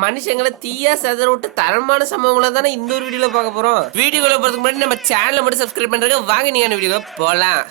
மனுஷங்களை தீயா செதற விட்டு தரமான சம்பவங்களை தானே இந்த ஒரு வீடியோல பார்க்க போறோம். வீடியோக்குள்ள போறதுக்கு முன்னாடி நம்ம சேனலை மட்டும் சப்ஸ்கிரைப் பண்றதுக்கு வாங்க நீங்க வீடியோ போலாம்.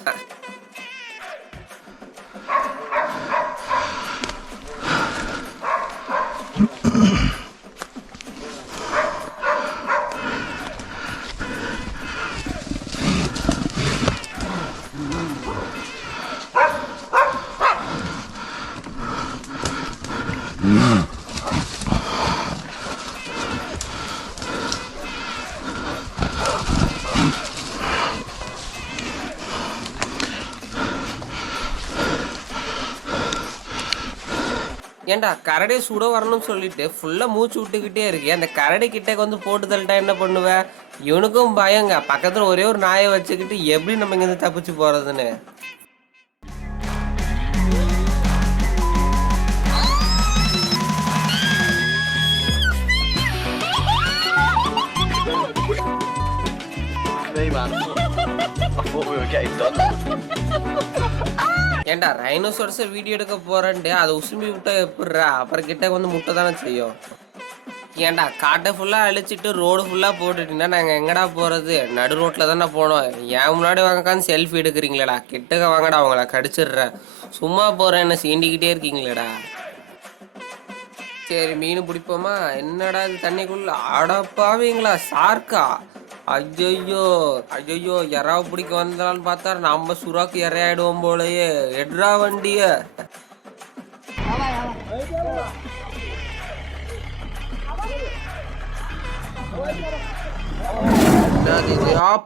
ஏன்டா கரடை சுட வரணும்னு சொல்லிட்டு ஃபுல்லா மூச்சு விட்டுக்கிட்டே இருக்கு. அந்த கரடை கிட்ட வந்து போட்டு தள்ளிட்டா என்ன பண்ணுவேன்? இவனுக்கும் பயங்க. பக்கத்துல ஒரே ஒரு நாயை வச்சுக்கிட்டு எப்படி நம்ம இங்க இருந்து தப்பிச்சு போறதுன்னு. ஏன்டா ரைனோசரஸை வீடியோ எடுக்க போறேன்ட்டு அதை உசும்பி விட்டா எப்படிறா? அப்புறம் கிட்ட வந்து முட்டை தானே செய்யும். ஏன்டா காட்டை ஃபுல்லாக அழிச்சிட்டு ரோடு ஃபுல்லாக போட்டுட்டீங்கன்னா நாங்கள் எங்கடா போகிறது? நடு ரோட்டில் தானே போனோம். ஏன் முன்னாடி வாங்கக்கான்னு செல்ஃபி எடுக்கிறீங்களேடா? கிட்டக்க வாங்கடா, அவங்கள கடிச்சிடுறேன். சும்மா போகிறேன், என்ன சீண்டிக்கிட்டே இருக்கீங்களேடா. சரி மீன் பிடிப்போமா? என்னடா இது தண்ணிக்குள்ள ஆடப்பாவீங்களா? சார்க்கா? ஐயோ ஐயோ, யாராவது பிடிக்க வந்தாலும் பார்த்தா நம்ம சுறாக்கு இறையாயிடுவோம் போலயே. எட்ரா வண்டிய.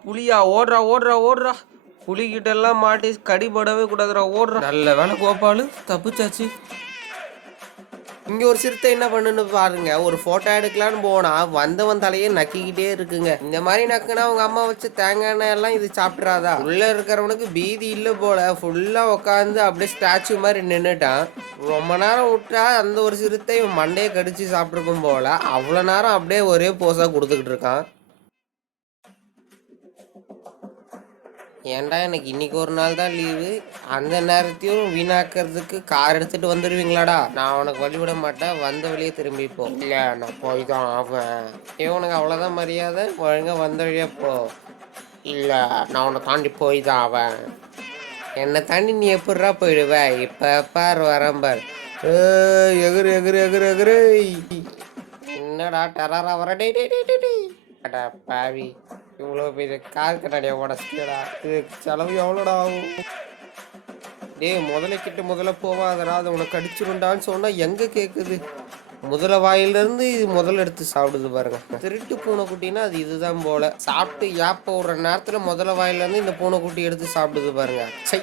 புலியா? ஓடுறா ஓடுறா ஓடுறா. புலிகிட்ட எல்லாம் மாட்டி கடிபடவே கூடாதுடா, ஓடுறா. நல்ல வேலை கோபாலு, தப்புச்சாச்சு. இங்க ஒரு சிறுத்தை என்ன பண்ணுன்னு பாருங்க. ஒரு போட்டோ எடுக்கலான்னு போனா வந்தவன் தலையே நக்கிக்கிட்டே இருக்குங்க. இந்த மாதிரி நக்குனா அவங்க அம்மா வச்சு தேங்காய் எண்ணெய் எல்லாம் இது சாப்பிட்றாதா? உள்ள இருக்கிறவனுக்கு பீதி இல்லை போல. ஃபுல்லா உட்காந்து அப்படியே ஸ்டாச்சு மாதிரி நின்றுட்டான். ரொம்ப நேரம் விட்டா அந்த ஒரு சிறுத்தை மண்டையை கடிச்சு சாப்பிட்டுருக்கும் போல. அவ்வளோ நேரம் அப்படியே ஒரே போஸா கொடுத்துக்கிட்டு இருக்கான். ஏன்டா எனக்கு இன்னைக்கு ஒரு நாள் தான் லீவு, அந்த நேரத்தையும் வீணாக்கிறதுக்கு கார் எடுத்துட்டு வந்துடுவீங்களாடா? நான் உனக்கு வழிவிட மாட்டேன், வந்த வழியே திரும்பிப்போ. இல்லை நான் போய் தான் ஆவேன். இவனுக்கு அவ்வளோதான் மரியாதை, ஒழுங்காக வந்த வழியே போ. இல்லை நான் உன்னை தாண்டி போய் தான் ஆவேன். என்னை தாண்டி நீ எப்படிரா போயிடுவ? இப்போ பார் வரம்பார். எகுரு எகுரு எகுரு எகுரு. என்னடா டெரரா வர? டே டே டே டே டே அடா பாவி, இவ்வளோ பெரிய கார் கண்ணாடியா உடச்சிடா. இது செலவு எவ்வளோடா ஆகும்? முதல்ல கிட்ட முதல்ல போவாதடா, அதை உனக்கு அடிச்சிருண்டான்னு சொன்னால் எங்கே கேட்குது? முதல்ல வாயிலிருந்து இது முதல்ல எடுத்து சாப்பிடுது பாருங்க. திருட்டு பூனைக்குட்டின்னா அது இதுதான் போல. சாப்பிட்டு யாப்ப விடுற நேரத்தில் முதல்ல வாயிலிருந்து இந்த பூனைக்குட்டி எடுத்து சாப்பிடுது பாருங்க. சை,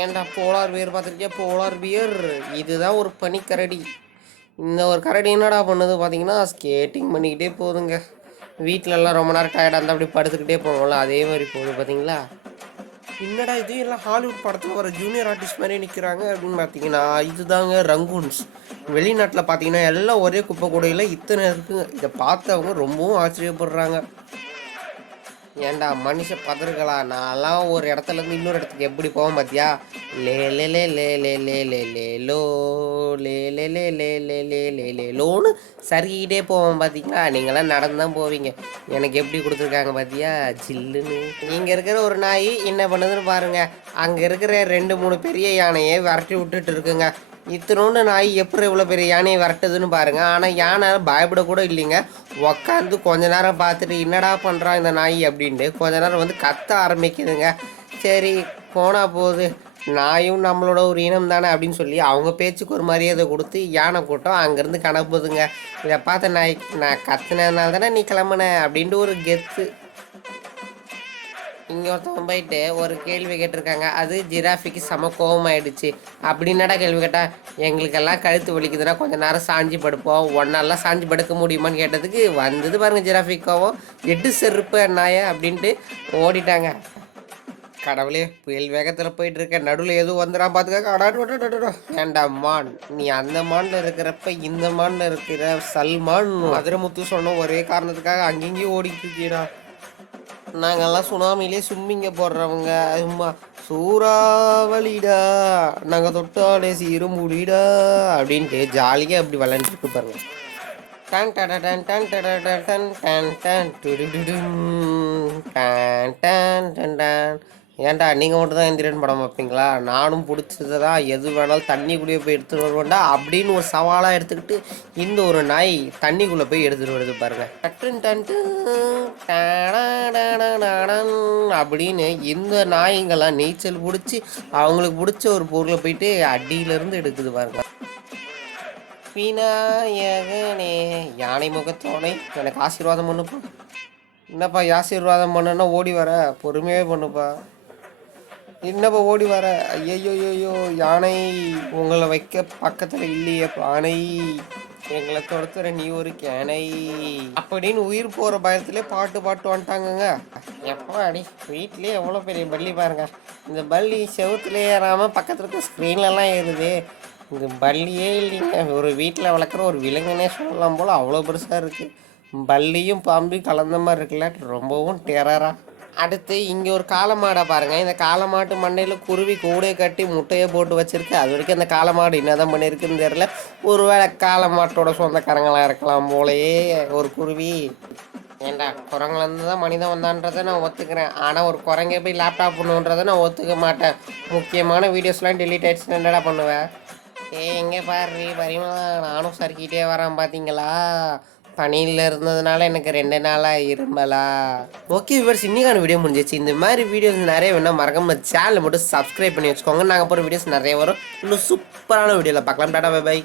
ஏன்டா போலார் பியர் பார்த்துருக்கியா? போலார் பியர் இதுதான் ஒரு பனிக்கரடி. இந்த ஒரு கரடி என்னடா பண்ணுது பார்த்தீங்கன்னா, ஸ்கேட்டிங் பண்ணிக்கிட்டே போகுதுங்க. வீட்டிலலாம் ரொம்ப நேரம் டயர்டாக இருந்தால் அப்படி படுத்துக்கிட்டே போவோம்ல, அதே மாதிரி போகுது பார்த்தீங்களா? என்னடா இது எல்லாம் ஹாலிவுட் படத்தில் வர ஜூனியர் ஆர்டிஸ்ட் மாதிரி நிற்கிறாங்க அப்படின்னு பார்த்தீங்கன்னா, இதுதாங்க ரங்கூன்ஸ். வெளிநாட்டில் பார்த்தீங்கன்னா எல்லாம் ஒரே குப்பை கூடையில் இத்தனை இருக்குங்க. இதை பார்த்தவங்க ரொம்பவும் ஆச்சரியப்படுறாங்க. ஏன்டா மனுஷ பதறுகளா? நான்லாம் ஒரு இடத்துலேருந்து இன்னொரு இடத்துக்கு எப்படி போவோம் பார்த்தியா? லே லே லே லே லே லே லே லே லோ லே லே லே லே லே லே லே லே லோன்னு சறுக்கிக்கிட்டே போவோம் பார்த்தீங்களா? நீங்களாம் நடந்து தான் போவீங்க. எனக்கு எப்படி கொடுத்துருக்காங்க பார்த்தியா? ஜில்லுன்னு. இங்கே இருக்கிற ஒரு நாய் என்ன பண்ணுதுன்னு பாருங்கள். அங்கே இருக்கிற 2-3 பெரிய யானையை விரட்டி விட்டுட்டு இருக்குங்க. இத்தனோண்டு நாய் எப்படி இவ்வளோ பெரிய யானையை விரட்டுதுன்னு பாருங்கள். ஆனால் யானை பயப்படக்கூட இல்லைங்க. உக்காந்து கொஞ்ச நேரம் பார்த்துட்டு என்னடா பண்ணுறான் இந்த நாய் அப்படின்ட்டு கொஞ்ச நேரம் வந்து கத்த ஆரம்பிக்குதுங்க. சரி போனால் போகுது, நாயும் நம்மளோட ஒரு இனம் தானே அப்படின்னு சொல்லி அவங்க பேச்சுக்கு ஒரு மரியாதை கொடுத்து யானை கூட்டம் அங்கேருந்து கணப்புதுங்க. இதை பார்த்த நாய், நான் கத்துனதுனால தானே நீ கிளம்புன அப்படின்ட்டு ஒரு கெத்து. இங்கே ஒருத்தவங்க போயிட்டு ஒரு கேள்வி கேட்டிருக்காங்க. அது ஜிராஃபிக்கு செம கோபமாயிடுச்சு. அப்படின்னடா கேள்வி கேட்டால், எங்களுக்கெல்லாம் கழுத்து வலிக்குதுன்னா கொஞ்சம் நேரம் சாஞ்சி படுப்போம், ஒன்னாலாம் சாஞ்சி படுக்க முடியுமான்னு கேட்டதுக்கு வந்தது பாருங்கள் ஜிராஃபிக் கோவம். எட்டு செருப்பு நாய அப்படின்ட்டு ஓடிட்டாங்க. கடவுளே, புயல் வேகத்தில் போயிட்டு இருக்க, நடுவில் எதுவும் வந்துடாம பார்த்துக்க. ஏண்டா மான், நீ அந்த மான்ல இருக்கிறப்ப இந்த மான்ல இருக்கிற சல்மான் மதுரமுத்து சொன்ன ஒரே காரணத்துக்காக அங்கேயும் ஓடிட்டு இருக்கீடா. நாங்கெல்லாம் சுனாமிலே சும்மிங்க போடுறவங்க. சும்மா சூறாவளிடா நாங்கள் தொட்டாலே சீரும் முடிடா அப்படின்ட்டு ஜாலியாக அப்படி விளையாண்டுட்டு பாருங்க. டன் டட டன் டன் டட டன் டன் டன் டன் டுடுடுடும். டன் டன் டன் டன். ஏன்டா நீங்கள் மட்டும் தான் எந்திரன் படம் பார்ப்பீங்களா? நானும் பிடிச்சது தான் எது வேணாலும் தண்ணிக்குள்ளேயே போய் எடுத்துகிட்டு வருவேன்டா அப்படின்னு ஒரு சவாலாக எடுத்துக்கிட்டு இந்த ஒரு நாய் தண்ணிக்குள்ளே போய் எடுத்துகிட்டு வருது பாருங்க. டட்டுன் டன்ட்டு டடடடடடன் அப்படின்னு இந்த நாய்ங்கெல்லாம் நீச்சல் பிடிச்சி அவங்களுக்கு பிடிச்ச ஒரு பொருளை போயிட்டு அடியிலேருந்து எடுக்குது பாருங்க. விநாயகனே யானை முகத்தோனை எனக்கு ஆசீர்வாதம் பண்ணுப்பா. என்னப்பா ஆசீர்வாதம் பண்ணனா ஓடி வர? பொறுமையாகவே பண்ணுப்பா. என்னப்பா ஓடி வர? ஐயோ யானை உங்களை வைக்க பக்கத்தில் இல்லையே யானை, எங்களை துரத்துற நீ ஒரு கேனை அப்படின்னு உயிர் போகிற பயத்திலே பாட்டு வந்துட்டாங்கங்க. எப்போ அடி வீட்லேயே எவ்வளோ பெரிய பள்ளி பாருங்க. இந்த பள்ளி செவுத்துலேயே ஏறாமல் பக்கத்தில் இருக்க ஸ்க்ரீன்லலாம் ஏறுது. இந்த பள்ளியே இல்லைங்க, ஒரு வீட்டில் வளர்க்குற ஒரு விலங்குனே சொல்லலாம் போல் அவ்வளோ பெருசாக இருக்குது. பள்ளியும் பாம்பையும் கலந்த மாதிரி இருக்குல்ல, ரொம்பவும் டெரரா. அடுத்து இங்கே ஒரு காளமாடை பாருங்கள். இந்த காளமாட்டு மண்டையில் குருவி கூடையை கட்டி முட்டையை போட்டு வச்சுருக்கு. அது வரைக்கும் அந்த காளமாடு என்ன தான் பண்ணியிருக்குன்னு தெரியல. ஒருவேளை காளமாட்டோட சொந்தக்காரங்களாக இருக்கலாம் போலையே ஒரு குருவி. ஏன்டா குரங்குலேருந்து தான் மனிதன் வந்தான்றதை நான் ஒத்துக்கிறேன். ஆனால் ஒரு குரங்கே போய் லேப்டாப் பண்ணுன்றதை நான் ஒத்துக்க மாட்டேன். முக்கியமான வீடியோஸ்லாம் டெலீட் ஆகிடுச்சுன்னு என்னடா பண்ணுவேன்? எங்கே பாரு பரிமளா, நானும் சறுக்கிட்டே வரேன் பார்த்தீங்களா? பனியில் இருந்ததுனால எனக்கு 2 நாளாக இரும்பலா. ஓகே விவர்ஸ், இன்னைக்கான வீடியோ முடிஞ்சிச்சு. இந்த மாதிரி வீடியோஸ் நிறைய வேணால் மறக்காம சேனலை மட்டும் சப்ஸ்கிரைப் பண்ணி வச்சுக்கோங்க. நாங்கள் போகிற வீடியோஸ் நிறைய வரும். இன்னும் சூப்பரான வீடியோவில் பார்க்கலாம். Tata bye by.